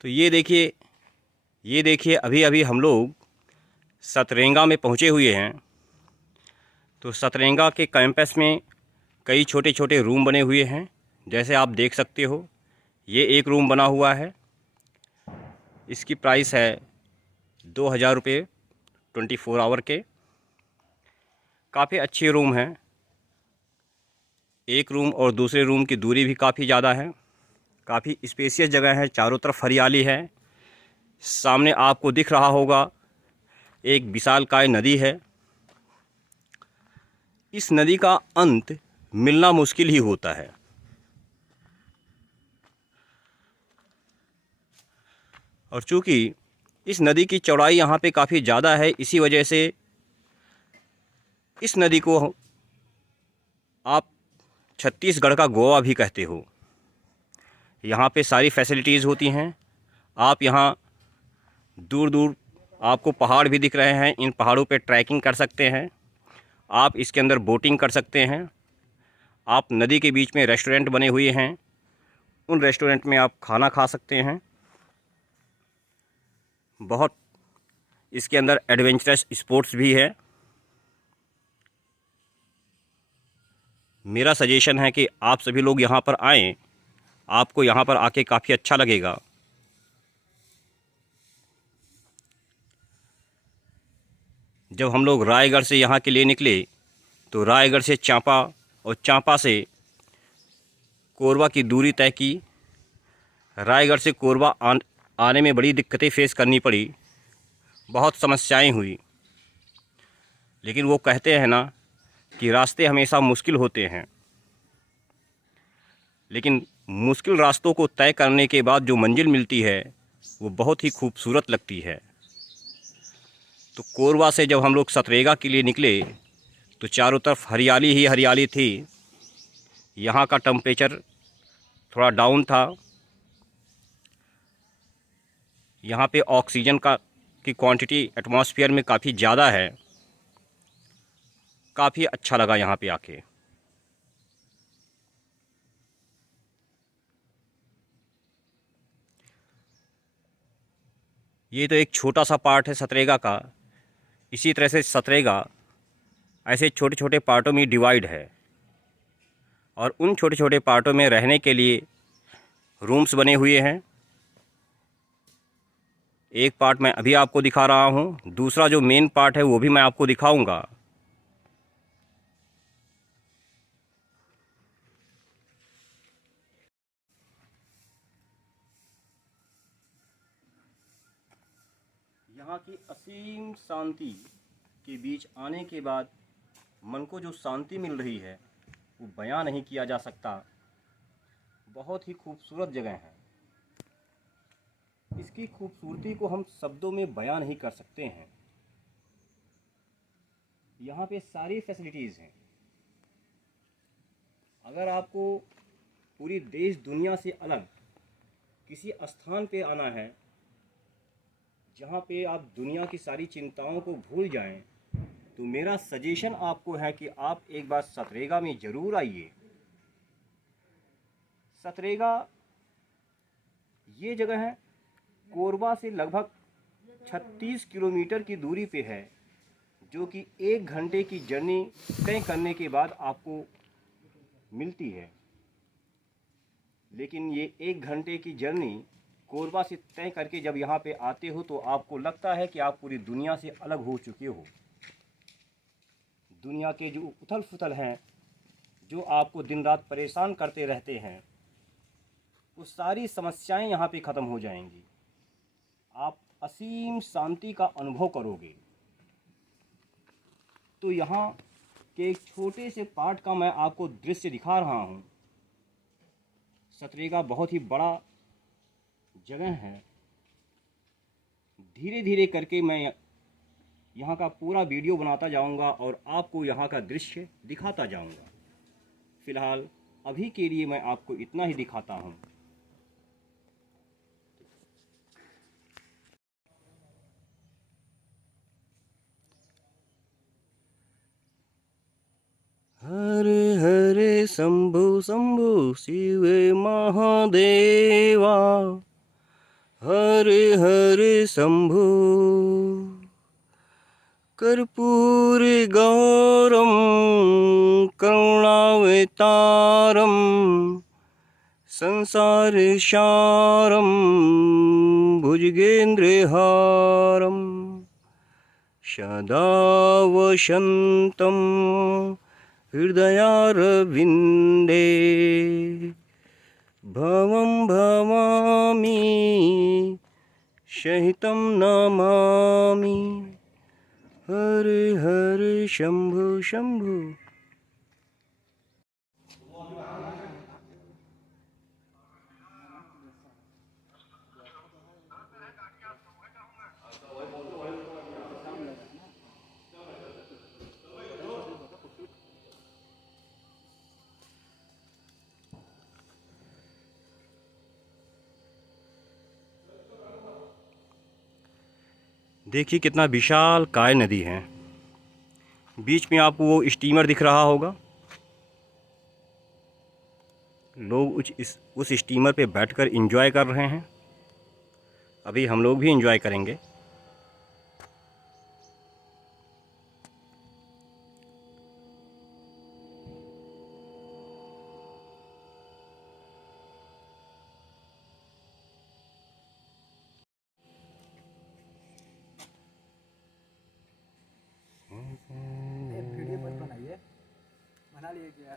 तो ये देखिए अभी अभी हम लोग सतरेंगा में पहुँचे हुए हैं। तो सतरेंगा के कैंपस में कई छोटे छोटे रूम बने हुए हैं। जैसे आप देख सकते हो, ये एक रूम बना हुआ है। इसकी प्राइस है 2000 रुपये 24 आवर के। काफ़ी अच्छे रूम हैं। एक रूम और दूसरे रूम की दूरी भी काफ़ी ज़्यादा है। काफ़ी स्पेशियस जगह है, चारों तरफ हरियाली है। सामने आपको दिख रहा होगा एक विशालकाय नदी है। इस नदी का अंत मिलना मुश्किल ही होता है। और चूँकि इस नदी की चौड़ाई यहाँ पे काफ़ी ज़्यादा है, इसी वजह से इस नदी को आप छत्तीसगढ़ का गोवा भी कहते हो। यहाँ पे सारी फैसिलिटीज़ होती हैं। आप यहाँ दूर दूर आपको पहाड़ भी दिख रहे हैं। इन पहाड़ों पे ट्रैकिंग कर सकते हैं। आप इसके अंदर बोटिंग कर सकते हैं। आप नदी के बीच में रेस्टोरेंट बने हुए हैं, उन रेस्टोरेंट में आप खाना खा सकते हैं। बहुत इसके अंदर एडवेंचरस स्पोर्ट्स भी है। मेरा सजेशन है कि आप सभी लोग यहाँ पर आएँ। आपको यहाँ पर आके काफ़ी अच्छा लगेगा। जब हम लोग रायगढ़ से यहाँ के लिए निकले तो रायगढ़ से चांपा और चांपा से कोरबा की दूरी तय की। रायगढ़ से कोरबा आने में बड़ी दिक्कतें फेस करनी पड़ी, बहुत समस्याएं हुई। लेकिन वो कहते हैं ना कि रास्ते हमेशा मुश्किल होते हैं, लेकिन मुश्किल रास्तों को तय करने के बाद जो मंजिल मिलती है वो बहुत ही खूबसूरत लगती है। तो कोरबा से जब हम लोग सतरेगा के लिए निकले तो चारों तरफ हरियाली ही हरियाली थी। यहाँ का टेम्परेचर थोड़ा डाउन था। यहाँ पे ऑक्सीजन की क्वांटिटी एटमॉस्फेयर में काफ़ी ज़्यादा है। काफ़ी अच्छा लगा यहाँ पे आके। ये तो एक छोटा सा पार्ट है सतरेगा का। इसी तरह से सतरेगा ऐसे छोटे छोटे पार्टों में डिवाइड है, और उन छोटे छोटे पार्टों में रहने के लिए रूम्स बने हुए हैं। एक पार्ट मैं अभी आपको दिखा रहा हूँ, दूसरा जो मेन पार्ट है वो भी मैं आपको दिखाऊंगा। यहाँ की असीम शांति के बीच आने के बाद मन को जो शांति मिल रही है वो बयां नहीं किया जा सकता। बहुत ही खूबसूरत जगह है। इसकी खूबसूरती को हम शब्दों में बयां नहीं कर सकते हैं। यहाँ पे सारी फैसिलिटीज़ हैं। अगर आपको पूरी देश दुनिया से अलग किसी स्थान पे आना है जहाँ पे आप दुनिया की सारी चिंताओं को भूल जाएं, तो मेरा सजेशन आपको है कि आप एक बार सतरेगा में ज़रूर आइए। सतरेगा ये जगह है कोरबा से लगभग 36 किलोमीटर की दूरी पे है, जो कि 1 घंटे की जर्नी तय करने के बाद आपको मिलती है। लेकिन ये 1 घंटे की जर्नी कोरबा से तय करके जब यहाँ पे आते हो तो आपको लगता है कि आप पूरी दुनिया से अलग हो चुके हो। दुनिया के जो उथल पुथल हैं, जो आपको दिन रात परेशान करते रहते हैं, वो सारी समस्याएं यहाँ पे ख़त्म हो जाएंगी। आप असीम शांति का अनुभव करोगे। तो यहाँ के एक छोटे से पार्ट का मैं आपको दृश्य दिखा रहा हूँ। सतरेगा बहुत ही बड़ा जगह है। धीरे धीरे करके मैं यहाँ का पूरा वीडियो बनाता जाऊँगा और आपको यहाँ का दृश्य दिखाता जाऊँगा। फ़िलहाल अभी के लिए मैं आपको इतना ही दिखाता हूँ। हरे हरे शंभु शंभु शिव महादेवा, हरे हरे शंभो कर्पूरी गौरम करुणावतारम संसारसारं भुजगेन्द्रहारं सदा वसन्तं हृदयारविन्दे भवं भवामि सहितं नमामि। हरे हरे शंभो शंभो। देखिए कितना विशाल काय नदी है। बीच में आपको वो स्टीमर दिख रहा होगा। लोग उस स्टीमर पे बैठकर एंजॉय कर रहे हैं। अभी हम लोग भी एंजॉय करेंगे। वीडियो मत बनाइए, बना लिए क्या?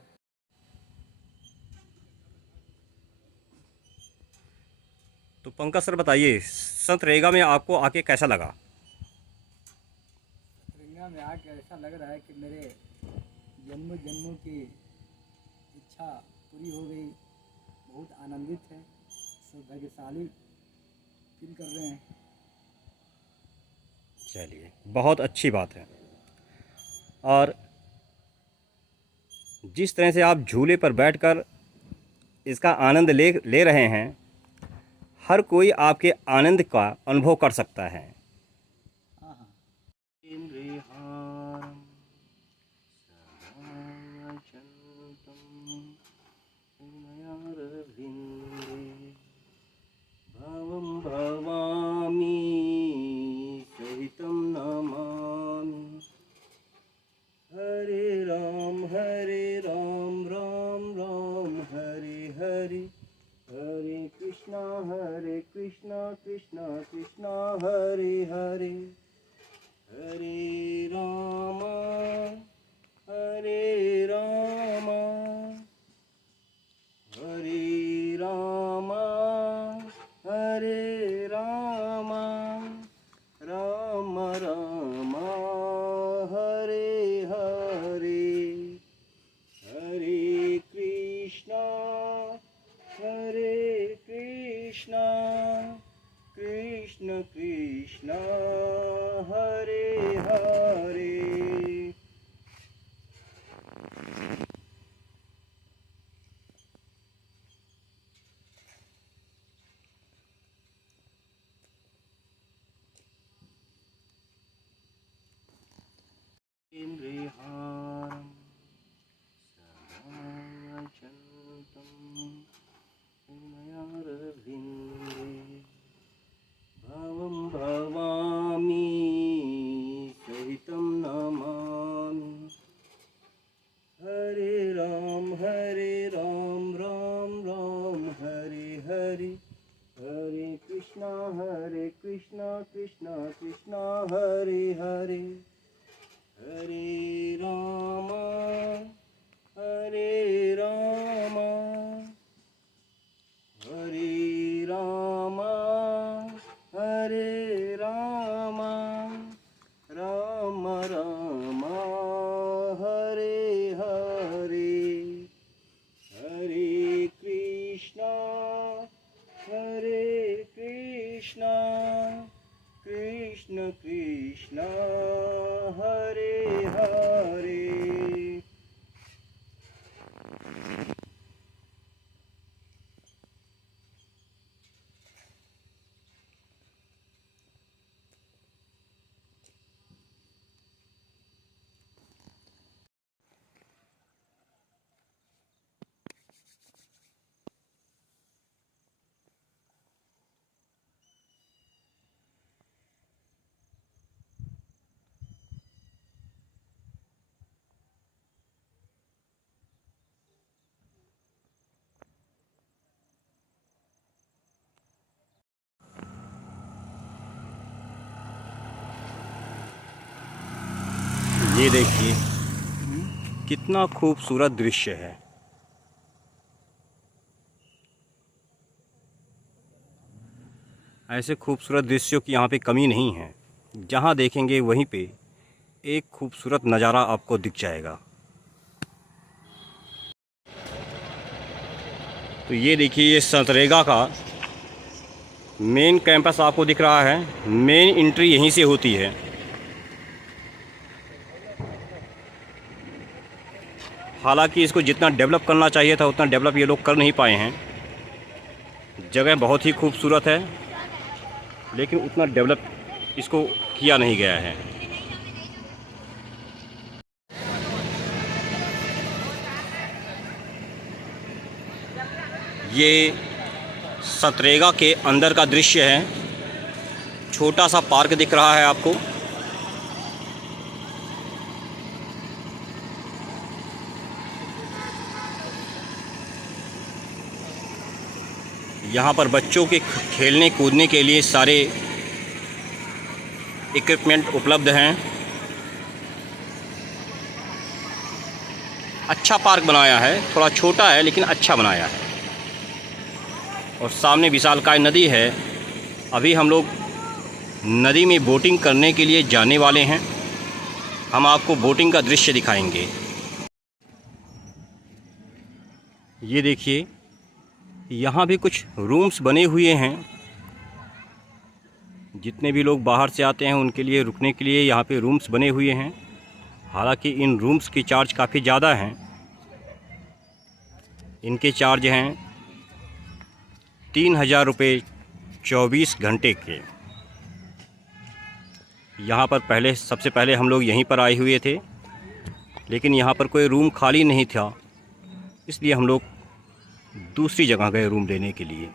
तो पंकज सर बताइए, संतरेगा में आपको आके कैसा लगा? सतरंगा में आके ऐसा लग रहा है कि मेरे जन्मों जन्मों की इच्छा पूरी हो गई। बहुत आनंदित है, सौभाग्यशाली फील कर रहे हैं। चलिए, बहुत अच्छी बात है। और जिस तरह से आप झूले पर बैठकर इसका आनंद ले रहे हैं, हर कोई आपके आनंद का अनुभव कर सकता है। हाँ हाँ, भवं भवामि सहितं नमामि। हरे राम राम राम हरे हरे, हरे कृष्णा कृष्णा कृष्णा हरे हरे। हरे राम हरे राम हरे राम राम राम हरे हरे। हरे कृष्णा कृष्ण कृष्ण हरे हरे। इंद्रिहारं सदा वसन्तं हृदयारविन्दे भवं भवामि सहितं नमामि। हरे राम राम राम हरे हरे। हरे कृष्णा कृष्णा कृष्णा हरे हरे। हरे राम हरे राम हरे राम राम राम हरे हरे। हरे कृष्णा कृष्ण कृष्ण हरे हरे। ये देखिए कितना खूबसूरत दृश्य है। ऐसे खूबसूरत दृश्यों की यहाँ पे कमी नहीं है। जहाँ देखेंगे वहीं पे एक खूबसूरत नज़ारा आपको दिख जाएगा। तो ये देखिए ये सतरेगा का मेन कैंपस आपको दिख रहा है। मेन एंट्री यहीं से होती है। हालांकि इसको जितना डेवलप करना चाहिए था उतना डेवलप ये लोग कर नहीं पाए हैं। जगह बहुत ही खूबसूरत है लेकिन उतना डेवलप इसको किया नहीं गया है। ये सतरेगा के अंदर का दृश्य है। छोटा सा पार्क दिख रहा है आपको। यहाँ पर बच्चों के खेलने कूदने के लिए सारे इक्विपमेंट उपलब्ध हैं। अच्छा पार्क बनाया है। थोड़ा छोटा है लेकिन अच्छा बनाया है। और सामने विशालकाय नदी है। अभी हम लोग नदी में बोटिंग करने के लिए जाने वाले हैं। हम आपको बोटिंग का दृश्य दिखाएंगे। ये देखिए यहाँ भी कुछ रूम्स बने हुए हैं। जितने भी लोग बाहर से आते हैं उनके लिए रुकने के लिए यहाँ पे रूम्स बने हुए हैं। हालांकि इन रूम्स की चार्ज काफ़ी ज़्यादा हैं। इनके चार्ज हैं 3,000 रुपये 24 घंटे के। यहाँ पर सबसे पहले हम लोग यहीं पर आए हुए थे लेकिन यहाँ पर कोई रूम खाली नहीं था, इसलिए हम लोग दूसरी जगह गए रूम लेने के लिए।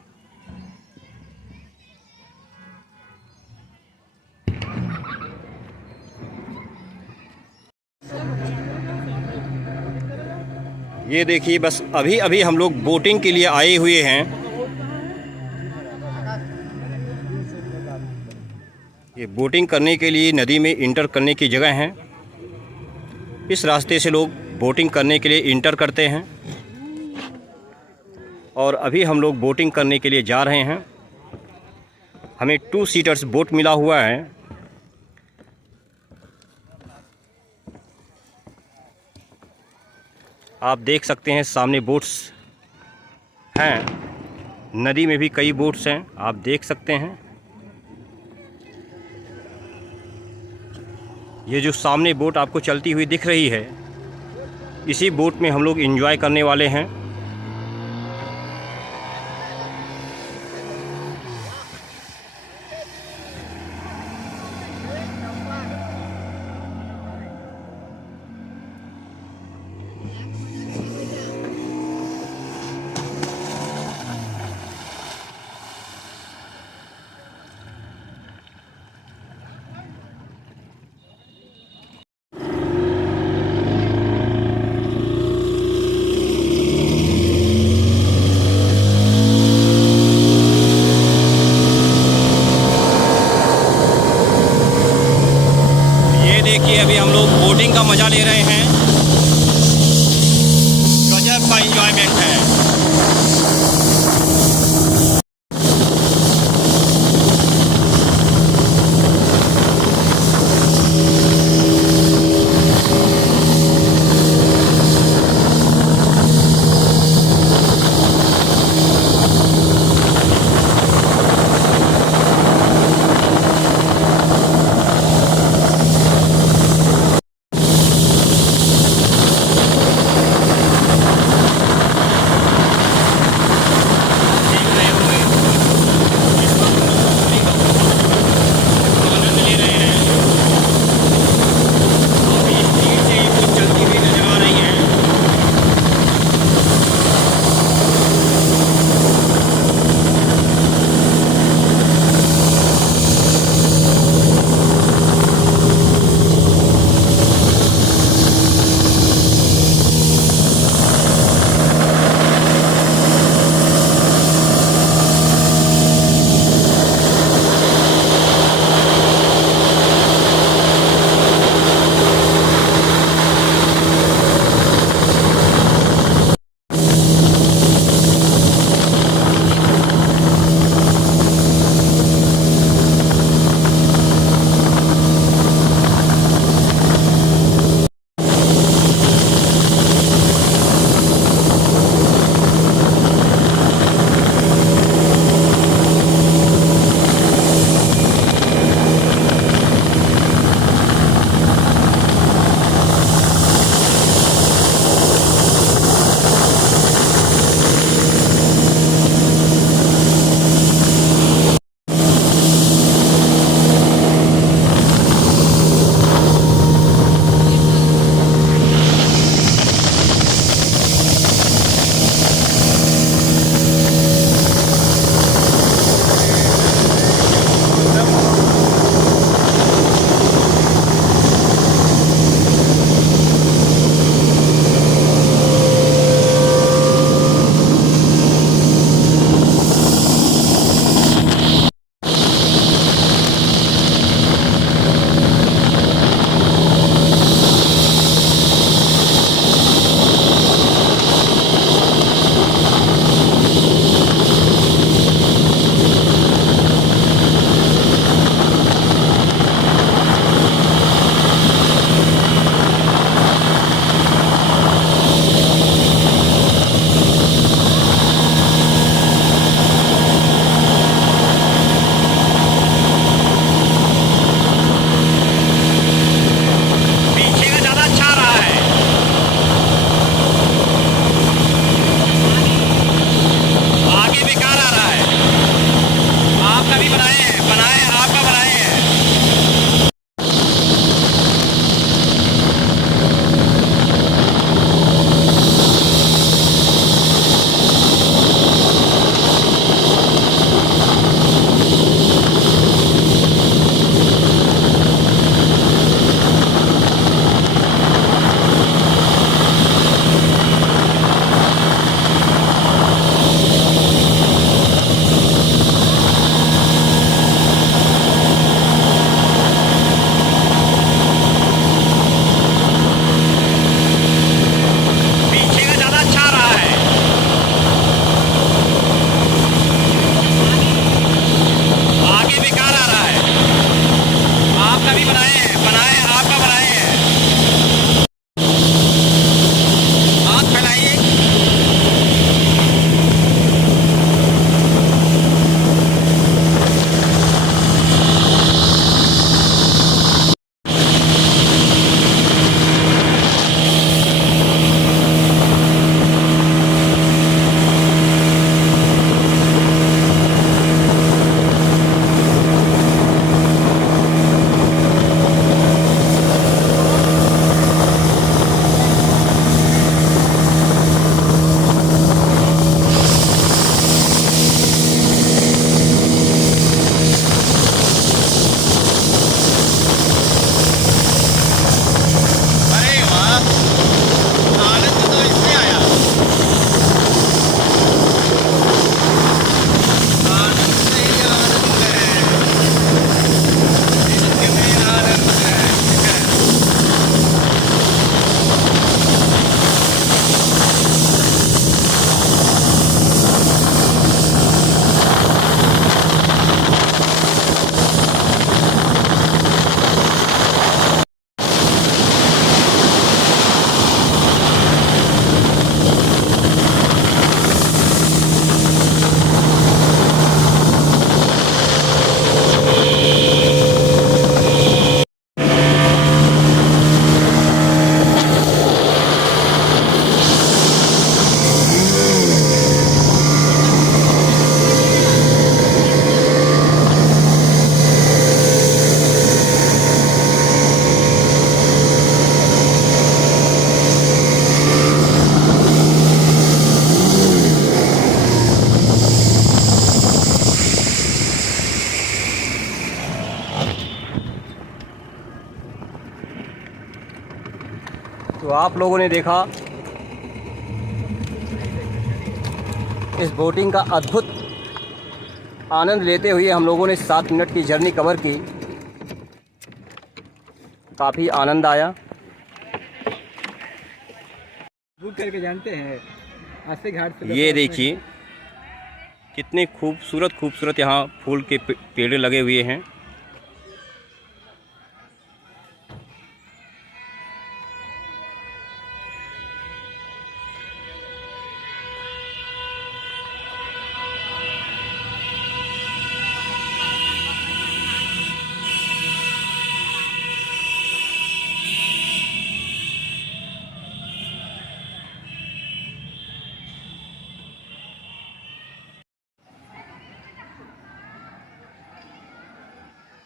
ये देखिए बस अभी अभी हम लोग बोटिंग के लिए आए हुए हैं। ये बोटिंग करने के लिए नदी में इंटर करने की जगह है। इस रास्ते से लोग बोटिंग करने के लिए इंटर करते हैं और अभी हम लोग बोटिंग करने के लिए जा रहे हैं। हमें 2 सीटर्स बोट मिला हुआ है। आप देख सकते हैं सामने बोट्स हैं। नदी में भी कई बोट्स हैं, आप देख सकते हैं। ये जो सामने बोट आपको चलती हुई दिख रही है, इसी बोट में हम लोग एंजॉय करने वाले हैं। देखिए अभी हम लोग बोटिंग का मज़ा ले रहे हैं। गजब का एंजॉयमेंट है। तभी बनाए हैं, बनाए आपका बनाए हैं। पीछे का ज़्यादा अच्छा आ रहा है। आगे बेकार आ रहा है। आप तभी बनाए हैं, बनाए आपका बनाए हैं। हाथ फैलाइए। अरे वाह, आनंद तो इससे आया। आनंद से ही आनंद है, इसमें आनंद है। तो आप लोगों ने देखा इस बोटिंग का अद्भुत आनंद लेते हुए हम लोगों ने 7 मिनट की जर्नी कवर की। काफ़ी आनंद आया। बुक करके जानते हैं आसे घाट से। ये देखिए कितने खूबसूरत यहाँ फूल के पेड़ लगे हुए हैं।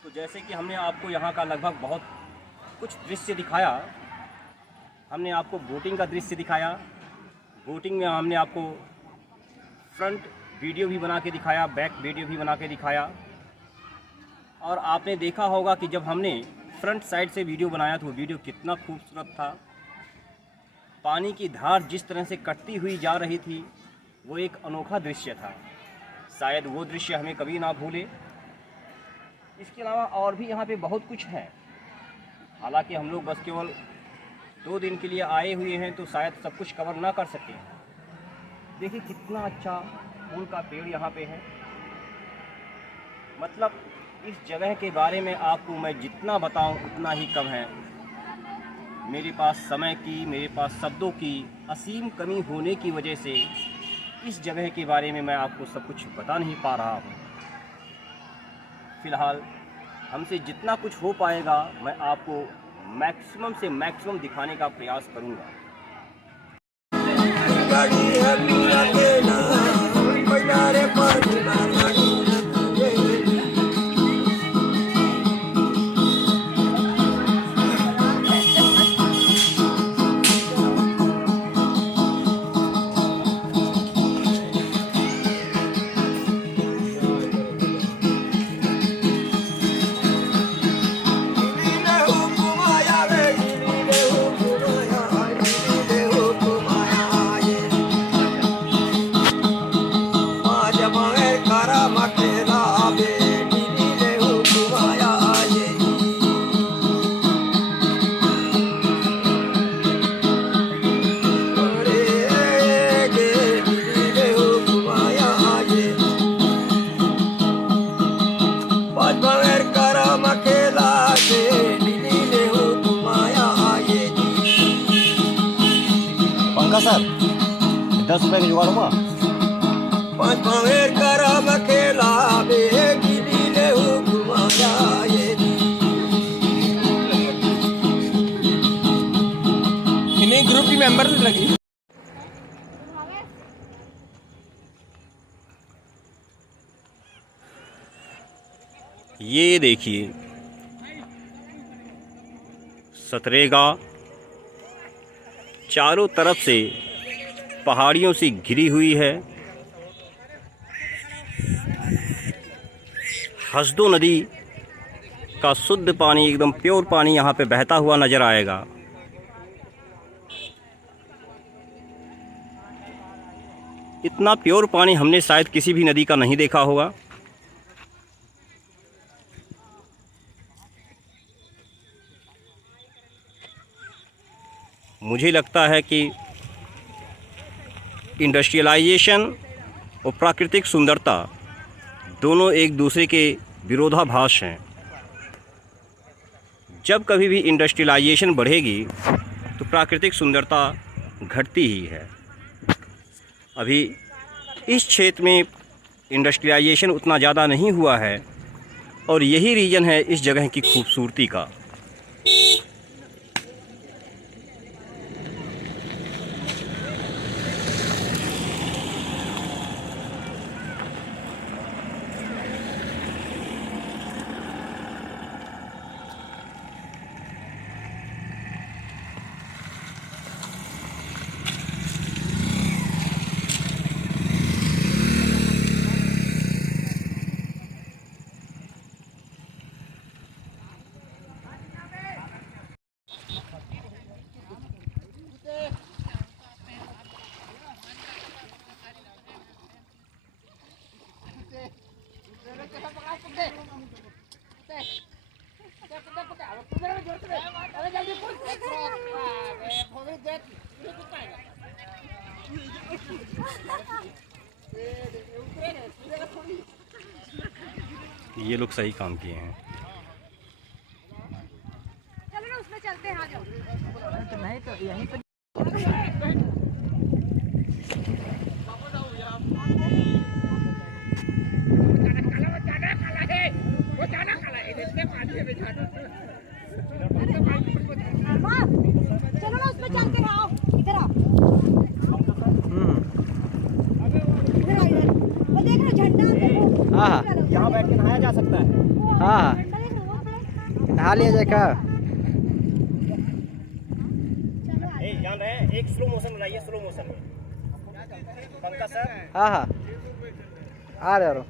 तो जैसे कि हमने आपको यहाँ का लगभग बहुत कुछ दृश्य दिखाया। हमने आपको बोटिंग का दृश्य दिखाया। बोटिंग में हमने आपको फ्रंट वीडियो भी बना के दिखाया, बैक वीडियो भी बना के दिखाया। और आपने देखा होगा कि जब हमने फ्रंट साइड से वीडियो बनाया तो वो वीडियो कितना खूबसूरत था। पानी की धार जिस तरह से कटती हुई जा रही थी वो एक अनोखा दृश्य था। शायद वो दृश्य हमें कभी ना भूले। इसके अलावा और भी यहाँ पे बहुत कुछ है। हालांकि हम लोग बस केवल 2 दिन के लिए आए हुए हैं तो शायद सब कुछ कवर ना कर सकें। देखिए कितना अच्छा फूल का पेड़ यहाँ पे है। मतलब इस जगह के बारे में आपको मैं जितना बताऊं उतना ही कम है। मेरे पास समय की, मेरे पास शब्दों की असीम कमी होने की वजह से इस जगह के बारे में मैं आपको सब कुछ बता नहीं पा रहा हूँ। फ़िलहाल हमसे जितना कुछ हो पाएगा मैं आपको मैक्सिमम से मैक्सिमम दिखाने का प्रयास करूँगा। 10 रुपए का जुगाड़ हुआ। 5 पावेर करम खेला बेगी दिले हुकुमाया ये इन्हीं ग्रुप की मेंबर लगी। ये देखिए सतरेगा चारों तरफ से पहाड़ियों से घिरी हुई है। हसदो नदी का शुद्ध पानी, एकदम प्योर पानी यहाँ पे बहता हुआ नज़र आएगा। इतना प्योर पानी हमने शायद किसी भी नदी का नहीं देखा होगा। मुझे लगता है कि इंडस्ट्रियलाइजेशन और प्राकृतिक सुंदरता दोनों एक दूसरे के विरोधाभास हैं। जब कभी भी इंडस्ट्रियलाइजेशन बढ़ेगी तो प्राकृतिक सुंदरता घटती ही है। अभी इस क्षेत्र में इंडस्ट्रियलाइजेशन उतना ज़्यादा नहीं हुआ है और यही रीज़न है इस जगह की खूबसूरती का। ये लोग सही काम किए हैं। चलो ना उसमें चलते हैं, आ जाओ। तो नहीं तो यहीं पे माँ, चलो ना उसमें चलते हैं, आओ इधर आओ। इधर आओ, इधर। वो देख रहे झंडा देखो। हाँ यहाँ बैठ के नहाया जा सकता है। हाँ झंडा देख रहे हो, वो खड़ा है। नहा लिया जाए का। जान रहे हैं, एक स्लो मोशन बनाइए, स्लो मोशन में। पंकज सर, हाँ हाँ आ रहे हो।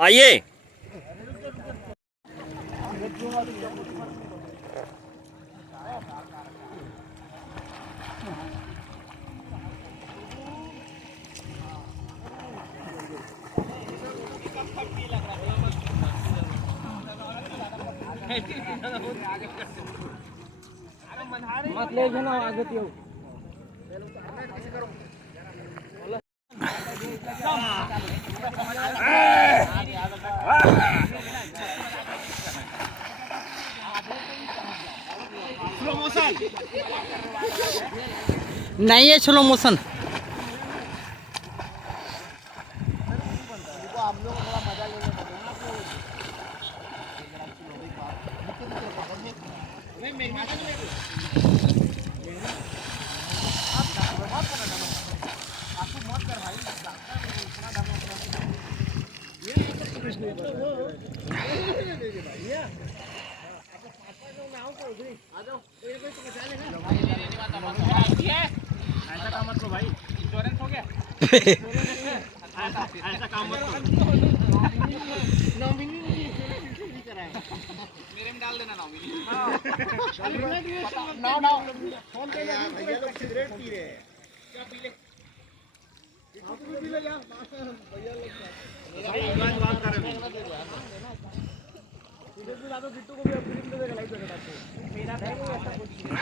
आइए। मत ले ना आगे तो नहीं है स्लो मोशन। ऐसा काम मत लो भाई, इंश्योरेंस हो गया। ऐसा काम मत लो। मेरे में डाल देना नॉमिनी। भैया लोग सिगरेट पी रहे हैं। क्या पी ले? बात कर रहे हैं। बिट्टू को भी फिल्म दे देगा, लाइट देगा आपको। मेरा है वो ऐसा कुछ नहीं।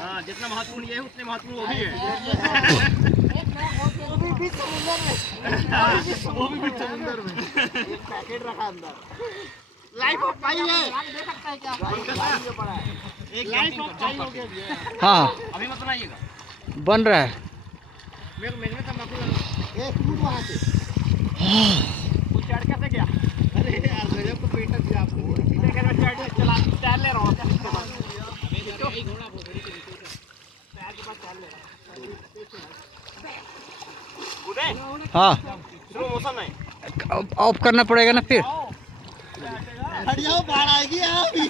हाँ, जितना महत्वपूर्ण ये है उतने महत्वपूर्ण वो भी है। वो भी बीच समुंदर में। वो भी बीच समुंदर में। एक पैकेट रखा अंदर। लाइफ ऑफ पाई है। दे सकता है क्या? एक लाइफ ऑफ पाई हो गया। हाँ अभी मत बनाइएगा। बन रहा है। मेरे में तंबाकू लगा। एक कूद वहाँ से। कुछ चढ़ कैसे गया? अरे यार गजब को पेट है आपको। कितने के चढ़ चला टहल ले रहा हूँ क्या? यही घोड़ा भोसड़ी के नीचे पैर के पास टहल ले रहा है। हाँ स्लो मोशन है। ऑफ करना पड़ेगा ना फिर। हटियाओ, बाढ़ आएगी अभी।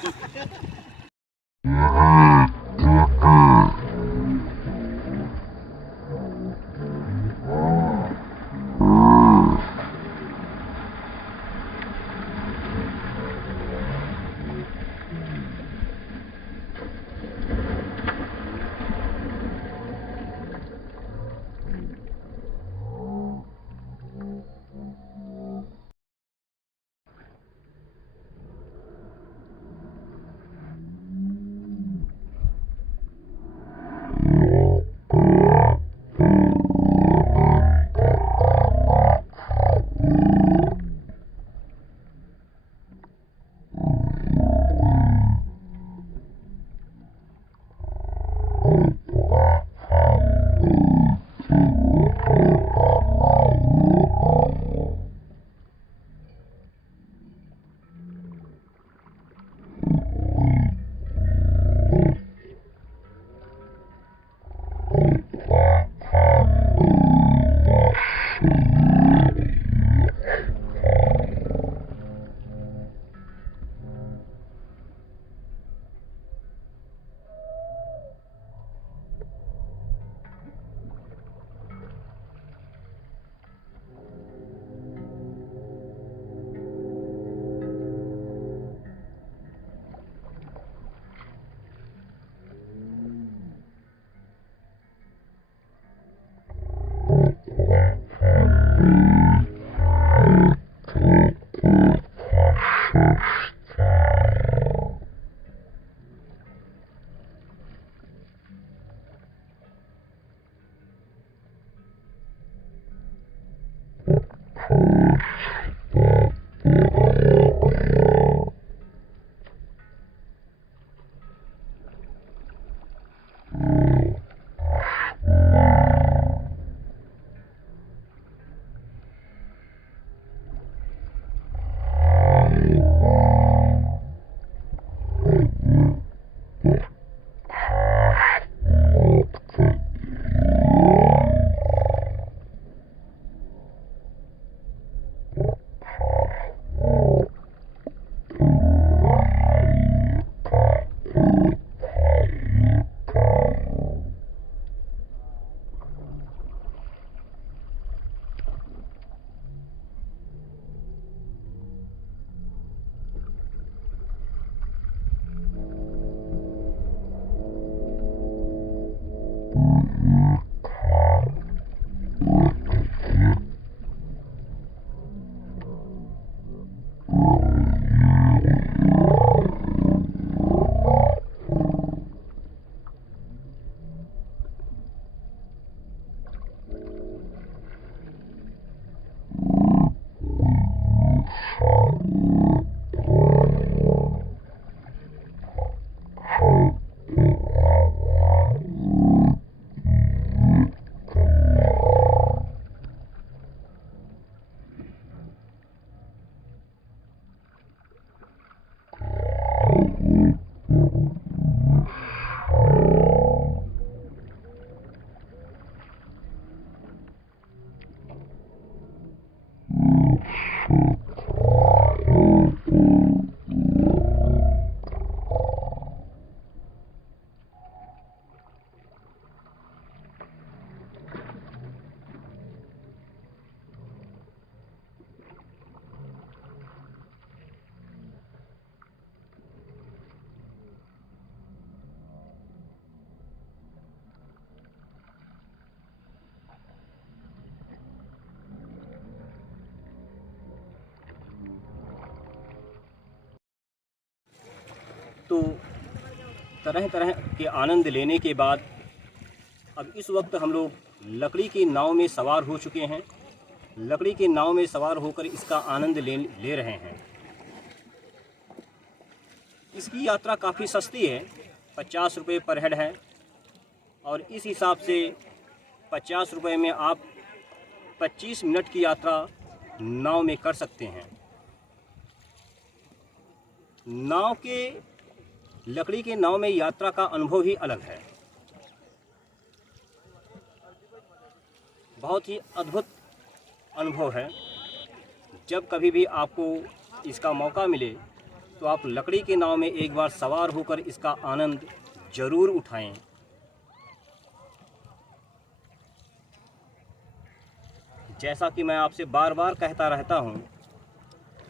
तो तरह तरह के आनंद लेने के बाद अब इस वक्त हम लोग लकड़ी की नाव में सवार हो चुके हैं। लकड़ी की नाव में सवार होकर इसका आनंद ले रहे हैं। इसकी यात्रा काफ़ी सस्ती है, 50 रुपये पर हेड है, और इस हिसाब से 50 रुपये में आप 25 मिनट की यात्रा नाव में कर सकते हैं। लकड़ी के नाव में यात्रा का अनुभव ही अलग है। बहुत ही अद्भुत अनुभव है। जब कभी भी आपको इसका मौका मिले तो आप लकड़ी के नाव में एक बार सवार होकर इसका आनंद ज़रूर उठाएं। जैसा कि मैं आपसे बार बार कहता रहता हूं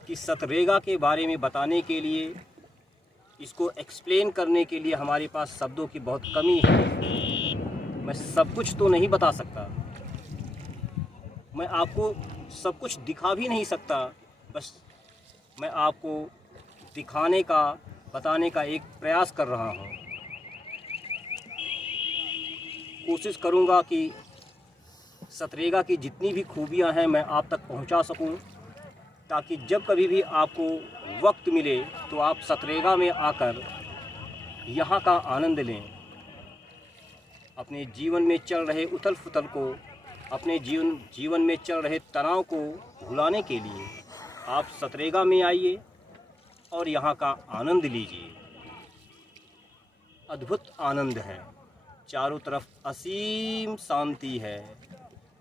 कि सतरेगा के बारे में बताने के लिए, इसको एक्सप्लेन करने के लिए हमारे पास शब्दों की बहुत कमी है। मैं सब कुछ तो नहीं बता सकता, मैं आपको सब कुछ दिखा भी नहीं सकता। बस मैं आपको दिखाने का, बताने का एक प्रयास कर रहा हूँ। कोशिश करूँगा कि सतरेगा की जितनी भी खूबियाँ हैं मैं आप तक पहुँचा सकूँ, ताकि जब कभी भी आपको वक्त मिले तो आप सतरेगा में आकर यहाँ का आनंद लें। अपने जीवन में चल रहे उथल पुथल को, अपने जीवन में चल रहे तनाव को भुलाने के लिए आप सतरेगा में आइए और यहाँ का आनंद लीजिए। अद्भुत आनंद है, चारों तरफ असीम शांति है,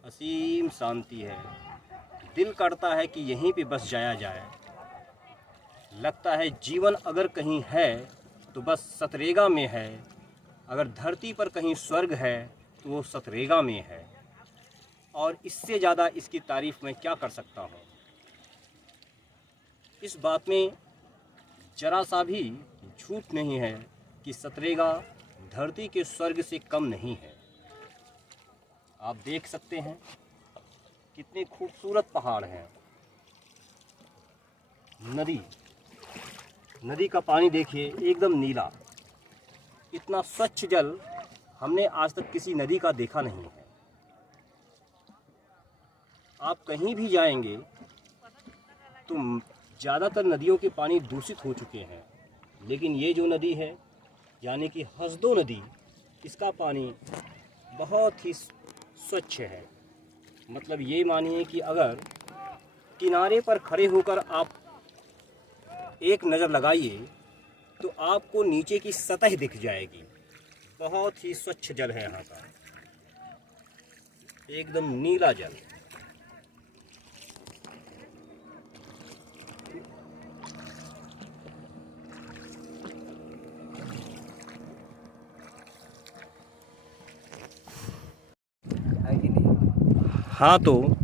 असीम शांति है। दिल करता है कि यहीं पे बस जाया जाए। लगता है जीवन अगर कहीं है तो बस सतरेगा में है। अगर धरती पर कहीं स्वर्ग है तो वो सतरेगा में है, और इससे ज़्यादा इसकी तारीफ़ मैं क्या कर सकता हूँ। इस बात में जरा सा भी झूठ नहीं है कि सतरेगा धरती के स्वर्ग से कम नहीं है। आप देख सकते हैं कितने खूबसूरत पहाड़ हैं। नदी का पानी देखिए, एकदम नीला। इतना स्वच्छ जल हमने आज तक किसी नदी का देखा नहीं है। आप कहीं भी जाएंगे तो ज़्यादातर नदियों के पानी दूषित हो चुके हैं, लेकिन ये जो नदी है यानी कि हसदो नदी, इसका पानी बहुत ही स्वच्छ है। मतलब ये मानिए कि अगर किनारे पर खड़े होकर आप एक नज़र लगाइए तो आपको नीचे की सतह दिख जाएगी। बहुत ही स्वच्छ जल है यहाँ का, एकदम नीला जल। हाँ, तो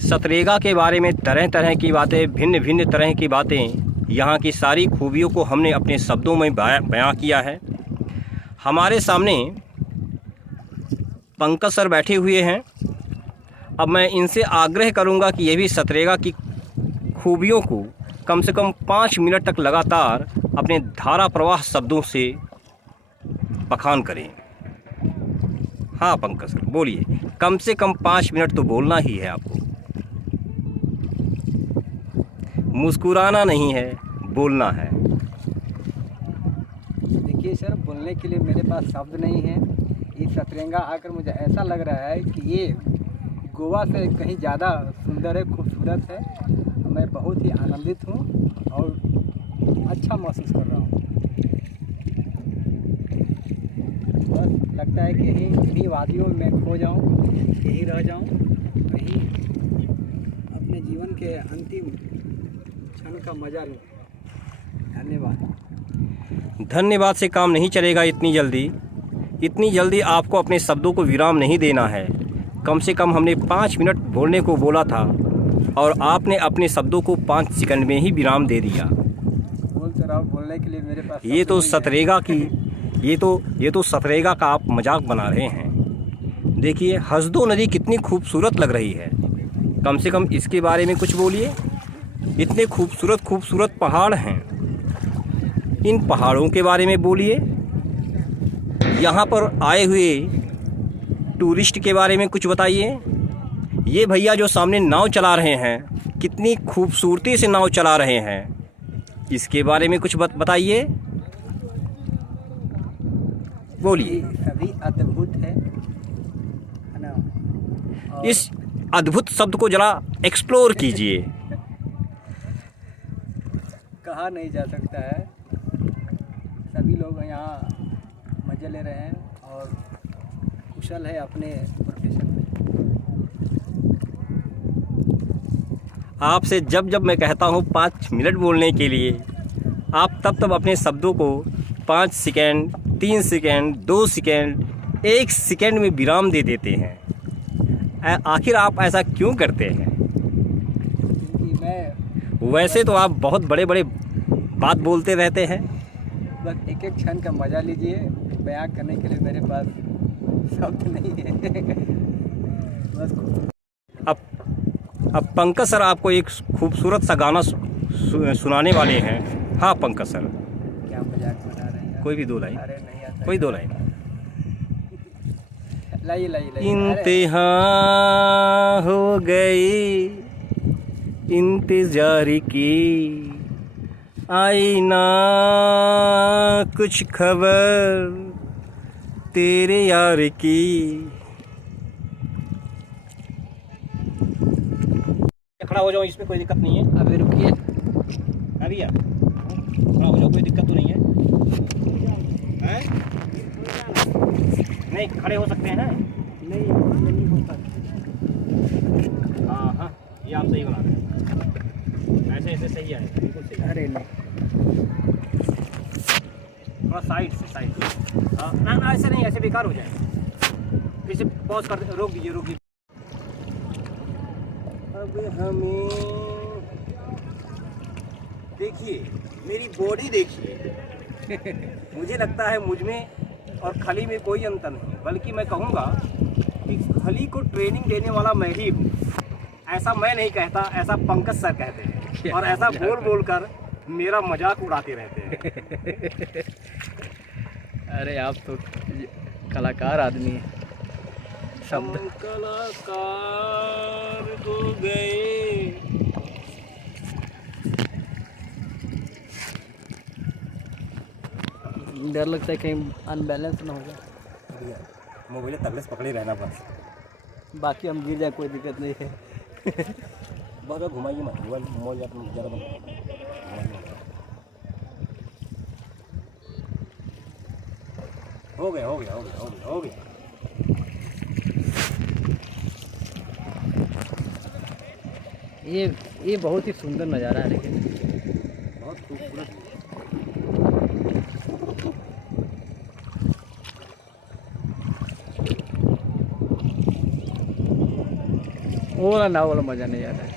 सतरेगा के बारे में तरह तरह की बातें, भिन्न भिन्न तरह की बातें, यहाँ की सारी खूबियों को हमने अपने शब्दों में बयां किया है। हमारे सामने पंकज सर बैठे हुए हैं। अब मैं इनसे आग्रह करूंगा कि ये भी सतरेगा की खूबियों को कम से कम 5 मिनट तक लगातार अपने धारा प्रवाह शब्दों से बखान करें। हाँ पंकज सर बोलिए, कम से कम 5 मिनट तो बोलना ही है आपको, मुस्कुराना नहीं है, बोलना है। देखिए सर, बोलने के लिए मेरे पास शब्द नहीं है। ये सतरंगा आकर मुझे ऐसा लग रहा है कि ये गोवा से कहीं ज़्यादा सुंदर है, खूबसूरत है। मैं बहुत ही आनंदित हूँ और अच्छा महसूस कर रहा हूँ। बस लगता है कि यही वादियों में मैं खो जाऊँ, यही रह जाऊँ, वहीं अपने जीवन के अंतिम क्षण का मजा लूँ। धन्यवाद। धन्यवाद से काम नहीं चलेगा इतनी जल्दी आपको अपने शब्दों को विराम नहीं देना है। कम से कम हमने 5 मिनट बोलने को बोला था और आपने अपने शब्दों को 5 सेकंड में ही विराम दे दिया। बोल तो रहा हूं, बोलने के लिए मेरे पास ये तो शब्द नहीं सतरेगा की ये तो सतरेगा का आप मजाक बना रहे हैं। देखिए हसदो नदी कितनी खूबसूरत लग रही है, कम से कम इसके बारे में कुछ बोलिए। इतने खूबसूरत पहाड़ हैं, इन पहाड़ों के बारे में बोलिए। यहाँ पर आए हुए टूरिस्ट के बारे में कुछ बताइए। ये भैया जो सामने नाव चला रहे हैं, कितनी खूबसूरती से नाव चला रहे हैं, इसके बारे में कुछ बताइए, बोलिए। है। सभी अद्भुत है ना। और इस अद्भुत शब्द को जरा एक्सप्लोर कीजिए। कहा नहीं जा सकता है। सभी लोग यहाँ मज़े ले रहे हैं और कुशल है अपने प्रोफेशन में। आपसे जब मैं कहता हूँ 5 मिनट बोलने के लिए, आप तब अपने शब्दों को 5 सेकेंड, 3 सेकेंड, 2 सेकेंड, 1 सेकेंड में विराम दे देते हैं। आखिर आप ऐसा क्यों करते हैं? क्योंकि मैं वैसे तो आप बहुत बड़े बात बोलते रहते हैं। बस एक क्षण का मज़ा लीजिए। बयां करने के लिए मेरे पास शब्द नहीं है। बस अब पंकज सर आपको एक खूबसूरत सा गाना सुनाने वाले हैं। हाँ पंकज सर, क्या मजाक बना रहे हैं। कोई भी 2 लाइन, अरे नहीं आता। कोई 2 लाइन। लाइए। इंतहा हो गई इंतजार की, आई ना कुछ खबर तेरे यार की। खड़ा हो जाओ, इसमें कोई दिक्कत नहीं है। अभी रुकिए। अभी यार खड़ा हो जाओ, कोई दिक्कत तो नहीं है, हैं? नहीं खड़े हो सकते हैं। नहीं होता। हाँ ये आप सही बना रहे हैं, ऐसे सही है, बिल्कुल सही है। अरे नहीं। थोड़ा साइड से हाँ ना ऐसे नहीं, ऐसे बेकार हो जाएगा। फिर से पॉज कर, रोक दीजिए। अब हमें देखिए, मेरी बॉडी देखिए। मुझे लगता है मुझ में और खली में कोई अंतर नहीं, बल्कि मैं कहूँगा कि खली को ट्रेनिंग देने वाला मैं ही हूँ। ऐसा मैं नहीं कहता, ऐसा पंकज सर कहते हैं, और ऐसा बोल कर मेरा मजाक उड़ाते रहते हैं। अरे आप तो कलाकार आदमी हैं। शब्द कलाकार हो गए। डर लगता है कहीं अनबैलेंस ना हो जाए। मोबाइल तगड़े से पकड़े रहना बस, बाकी हम गिर जाए कोई दिक्कत नहीं है। बहुत घुमाइए मत, मोबाइल ज़्यादा बंद। हो गया। ये बहुत ही सुंदर नज़ारा है, लेकिन बहुत खूबसूरत। वो वाला नाव वाला मज़ा नहीं आता है।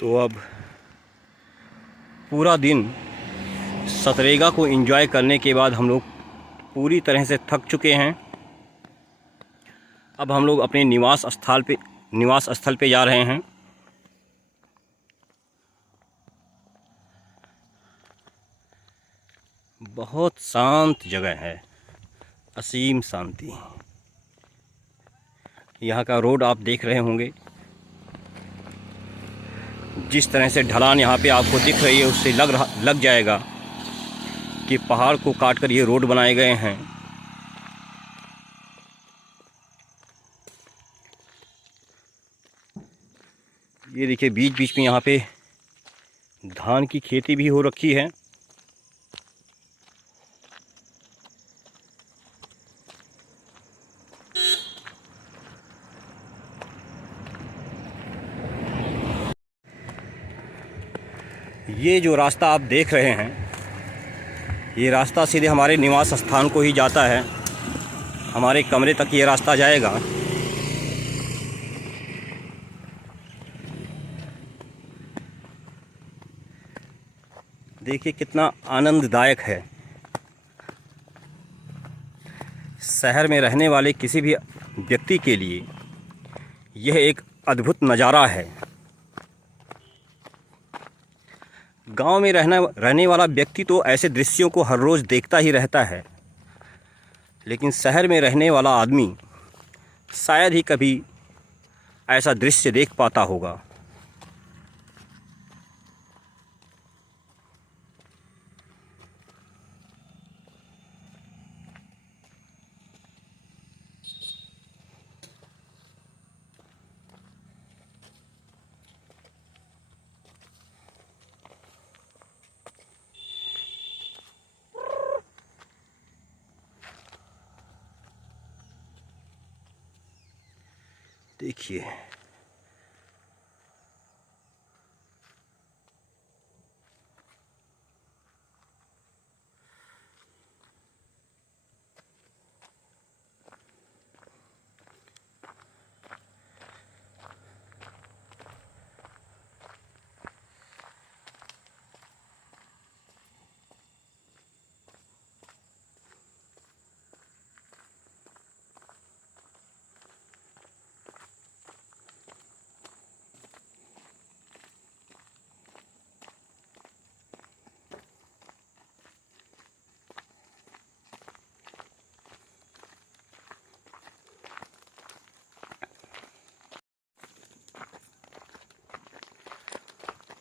तो अब पूरा दिन सतरेगा को एंजॉय करने के बाद हम लोग पूरी तरह से थक चुके हैं। अब हम लोग अपने निवास स्थल पे जा रहे हैं। बहुत शांत जगह है, असीम शांति। यहाँ का रोड आप देख रहे होंगे, जिस तरह से ढलान यहाँ पे आपको दिख रही है उससे लग जाएगा कि पहाड़ को काटकर ये रोड बनाए गए हैं। ये देखिए बीच बीच में यहाँ पे धान की खेती भी हो रखी है। ये जो रास्ता आप देख रहे हैं, ये रास्ता सीधे हमारे निवास स्थान को ही जाता है। हमारे कमरे तक ये रास्ता जाएगा। देखिए कितना आनंददायक है। शहर में रहने वाले किसी भी व्यक्ति के लिए यह एक अद्भुत नज़ारा है। गांव में रहने वाला व्यक्ति तो ऐसे दृश्यों को हर रोज़ देखता ही रहता है, लेकिन शहर में रहने वाला आदमी शायद ही कभी ऐसा दृश्य देख पाता होगा। देखिए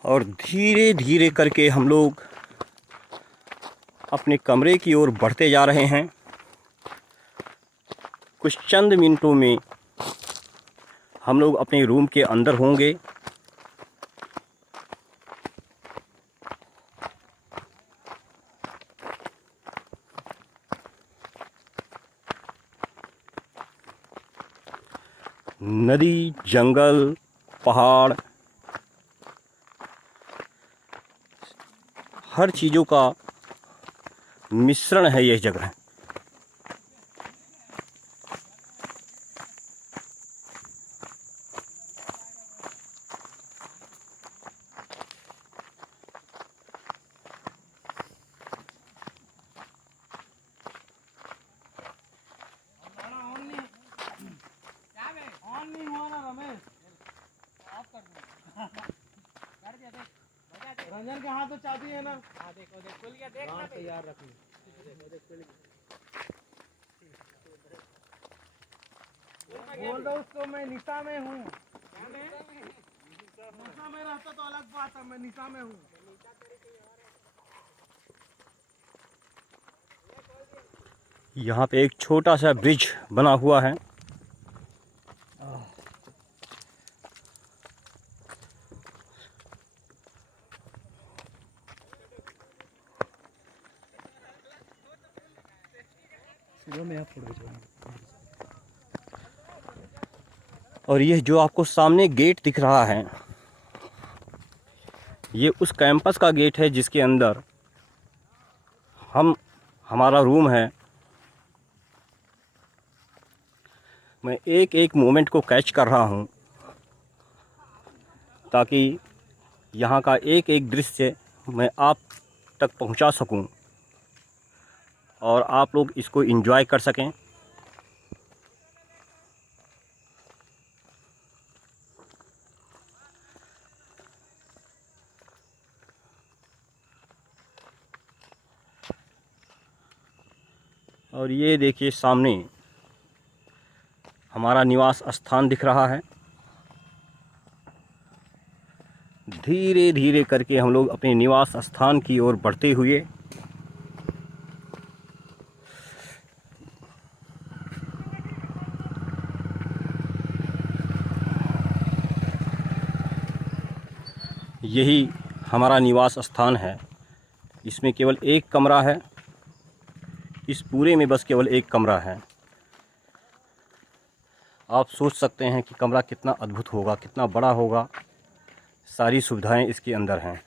और धीरे धीरे करके हम लोग अपने कमरे की ओर बढ़ते जा रहे हैं। कुछ चंद मिनटों में हम लोग अपने रूम के अंदर होंगे। नदी, जंगल, पहाड़, हर चीज़ों का मिश्रण है यह जगह। रंजन के हाथ तो चाबी है ना। हाँ देखो देख खुल गया, देख ना तैयार रखनी। देखो देख खुल गया। बोल दो उसको मैं निशा में हूँ। निशा में रहता तो अलग बात है, मैं निशा में हूँ। यहाँ पे एक छोटा सा ब्रिज बना हुआ है। और यह जो आपको सामने गेट दिख रहा है, ये उस कैंपस का गेट है जिसके अंदर हमारा रूम है। मैं एक एक मोमेंट को कैच कर रहा हूँ ताकि यहाँ का एक एक दृश्य मैं आप तक पहुँचा सकूँ और आप लोग इसको एंजॉय कर सकें। और ये देखिए सामने हमारा निवास स्थान दिख रहा है। धीरे धीरे करके हम लोग अपने निवास स्थान की ओर बढ़ते हुए यही हमारा निवास स्थान है। इसमें केवल एक कमरा है। इस पूरे में बस केवल एक कमरा है। आप सोच सकते हैं कि कमरा कितना अद्भुत होगा, कितना बड़ा होगा। सारी सुविधाएं इसके अंदर हैं।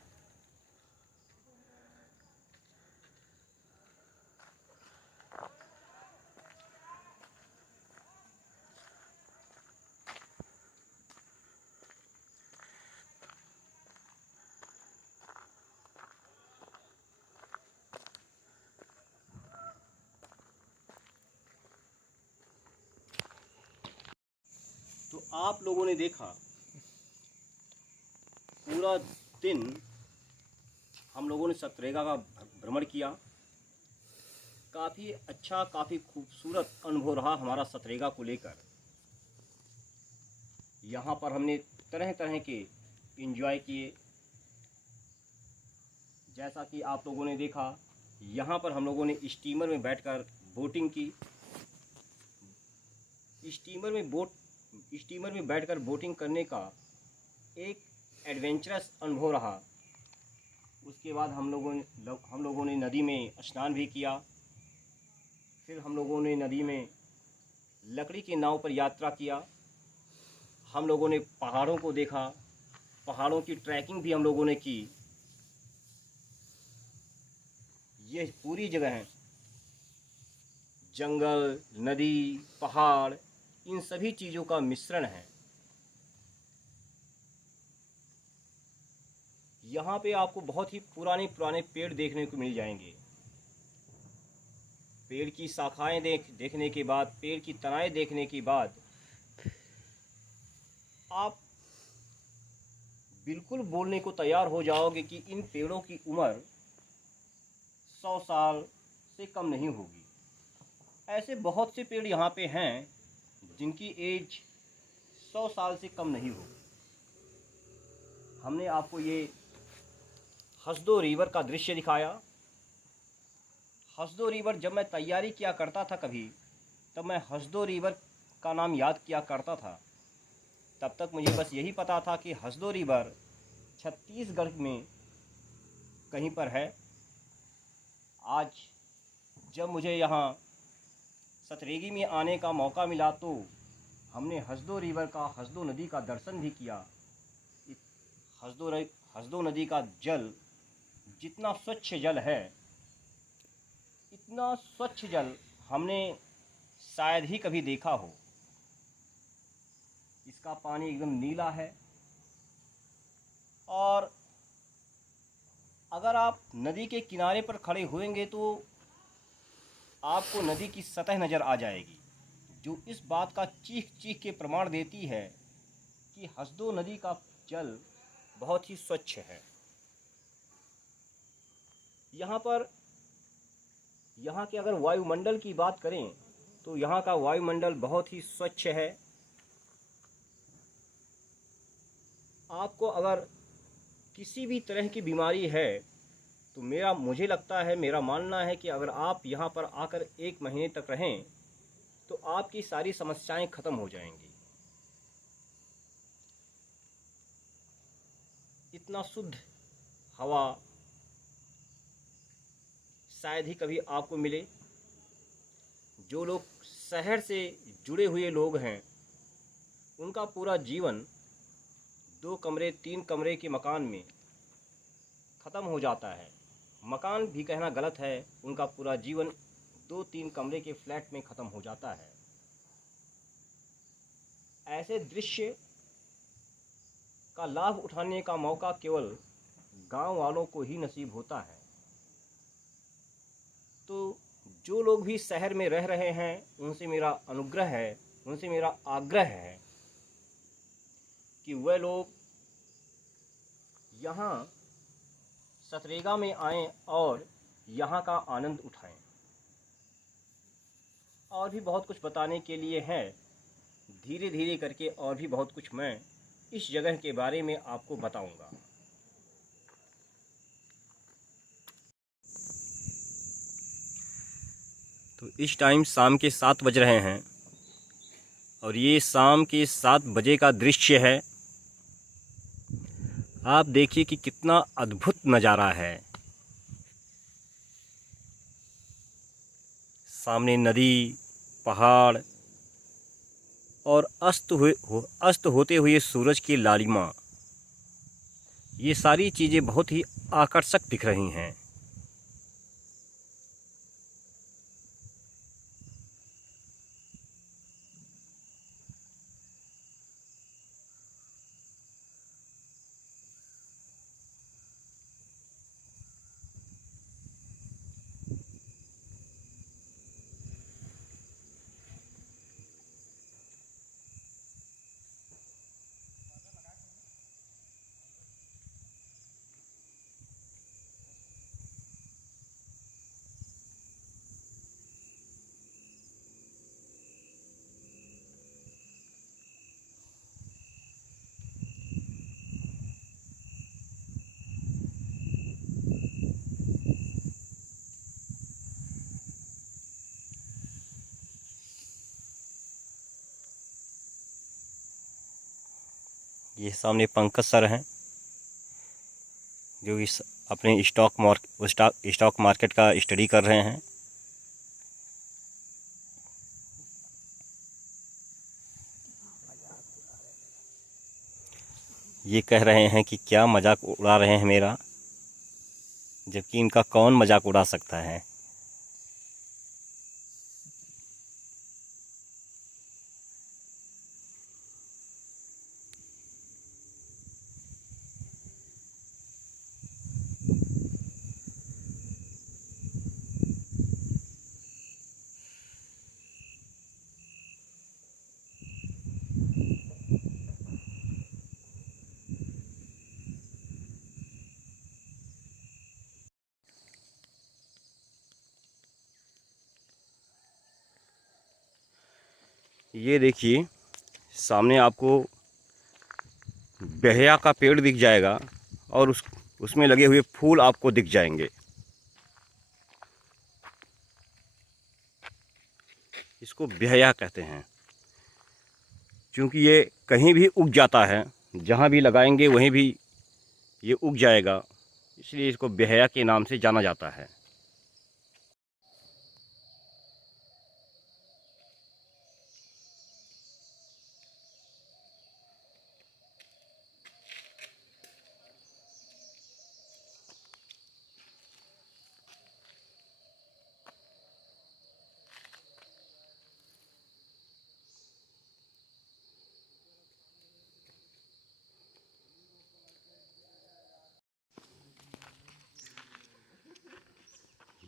तो आप लोगों ने देखा पूरा दिन हम लोगों ने सतरेगा का भ्रमण किया। काफ़ी अच्छा, काफ़ी खूबसूरत अनुभव रहा हमारा सतरेगा को लेकर। यहाँ पर हमने तरह तरह के एंजॉय किए। जैसा कि आप लोगों ने देखा, यहाँ पर हम लोगों ने स्टीमर में बैठकर बोटिंग की। स्टीमर में बैठकर बोटिंग करने का एक एडवेंचरस अनुभव रहा। उसके बाद हम लोगों ने नदी में स्नान भी किया। फिर हम लोगों ने नदी में लकड़ी की नाव पर यात्रा किया। हम लोगों ने पहाड़ों को देखा। पहाड़ों की ट्रैकिंग भी हम लोगों ने की। ये पूरी जगह है, जंगल, नदी, पहाड़, इन सभी चीज़ों का मिश्रण है। यहाँ पे आपको बहुत ही पुराने पुराने पेड़ देखने को मिल जाएंगे। पेड़ की शाखाएं देखने के बाद, पेड़ की तनाएं देखने के बाद आप बिल्कुल बोलने को तैयार हो जाओगे कि इन पेड़ों की उम्र 100 साल से कम नहीं होगी। ऐसे बहुत से पेड़ यहाँ पे हैं जिनकी एज 100 साल से कम नहीं होगी। हमने आपको ये हसदो रिवर का दृश्य दिखाया। हसदो रिवर जब मैं तैयारी किया करता था कभी, तब मैं हसदो रिवर का नाम याद किया करता था। तब तक मुझे बस यही पता था कि हसदो रिवर छत्तीसगढ़ में कहीं पर है। आज जब मुझे यहाँ सतरेगी में आने का मौका मिला तो हमने हसदो रिवर का, हसदो नदी का दर्शन भी किया। हसदो नदी का जल जितना स्वच्छ जल है, इतना स्वच्छ जल हमने शायद ही कभी देखा हो। इसका पानी एकदम नीला है और अगर आप नदी के किनारे पर खड़े होंगे तो आपको नदी की सतह नज़र आ जाएगी, जो इस बात का चीख चीख के प्रमाण देती है कि हसदो नदी का जल बहुत ही स्वच्छ है। यहाँ के अगर वायुमंडल की बात करें तो यहाँ का वायुमंडल बहुत ही स्वच्छ है। आपको अगर किसी भी तरह की बीमारी है तो मुझे लगता है, मेरा मानना है कि अगर आप यहाँ पर आकर 1 महीने तक रहें तो आपकी सारी समस्याएं खत्म हो जाएंगी। इतना शुद्ध हवा शायद ही कभी आपको मिले। जो लोग शहर से जुड़े हुए लोग हैं, उनका पूरा जीवन 2 कमरे 3 कमरे के मकान में ख़त्म हो जाता है। मकान भी कहना गलत है, उनका पूरा जीवन 2-3 कमरे के फ्लैट में ख़त्म हो जाता है। ऐसे दृश्य का लाभ उठाने का मौका केवल गांव वालों को ही नसीब होता है। तो जो लोग भी शहर में रह रहे हैं उनसे मेरा अनुग्रह है, उनसे मेरा आग्रह है कि वह लोग यहाँ सतरेगा में आएं और यहाँ का आनंद उठाएं। और भी बहुत कुछ बताने के लिए है, धीरे धीरे करके और भी बहुत कुछ मैं इस जगह के बारे में आपको बताऊंगा। तो इस टाइम शाम के 7 बज रहे हैं और ये शाम के 7 बजे का दृश्य है। आप देखिए कि कितना अद्भुत नज़ारा है। सामने नदी, पहाड़ और अस्त होते हुए सूरज की लालिमा, ये सारी चीज़ें बहुत ही आकर्षक दिख रही हैं। ये सामने पंकज सर हैं जो इस अपने स्टॉक मार्केट का स्टडी कर रहे हैं। ये कह रहे हैं कि क्या मजाक उड़ा रहे हैं मेरा, जबकि इनका कौन मजाक उड़ा सकता है। ये देखिए सामने आपको बेहया का पेड़ दिख जाएगा और उसमें लगे हुए फूल आपको दिख जाएंगे। इसको बेहया कहते हैं क्योंकि ये कहीं भी उग जाता है, जहाँ भी लगाएंगे वहीं भी ये उग जाएगा, इसलिए इसको बेहया के नाम से जाना जाता है।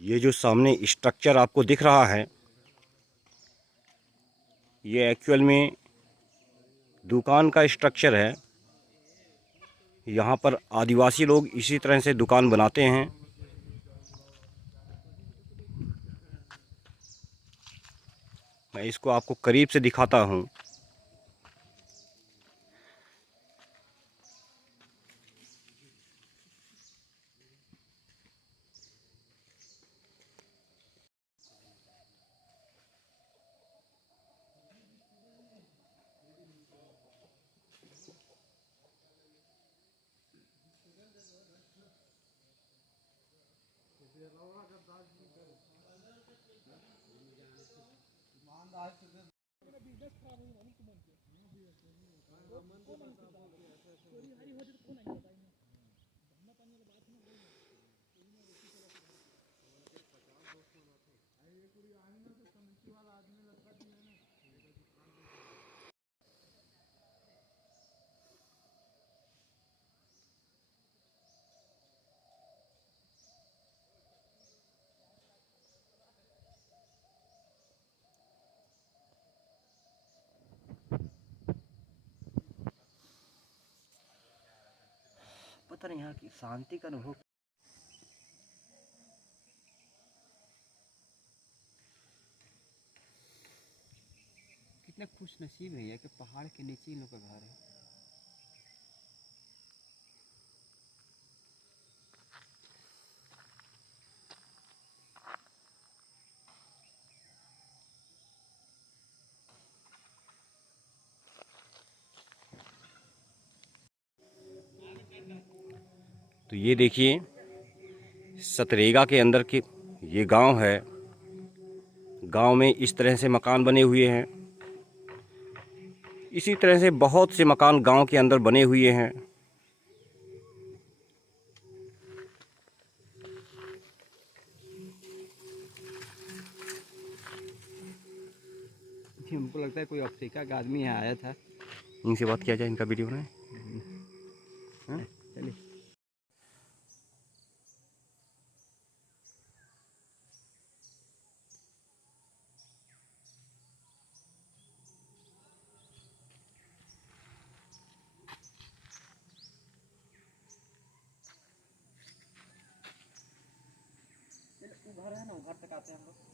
ये जो सामने स्ट्रक्चर आपको दिख रहा है, ये एक्चुअल में दुकान का स्ट्रक्चर है। यहाँ पर आदिवासी लोग इसी तरह से दुकान बनाते हैं। मैं इसको आपको करीब से दिखाता हूँ। पता नहीं यहाँ की शांति का अनुभव। कितने खुश नसीब है कि पहाड़ के नीचे इन लोग का घर है। तो ये देखिए सतरेगा के अंदर के ये गांव है। गांव में इस तरह से मकान बने हुए हैं। इसी तरह से बहुत से मकान गांव के अंदर बने हुए हैं। हमको लगता है कोई अफ्रीका का आदमी यहाँ आया था। इनसे बात किया जाए, इनका वीडियो बनाए। चलिए। घर है ना, घर तक आते हैं हम लोग।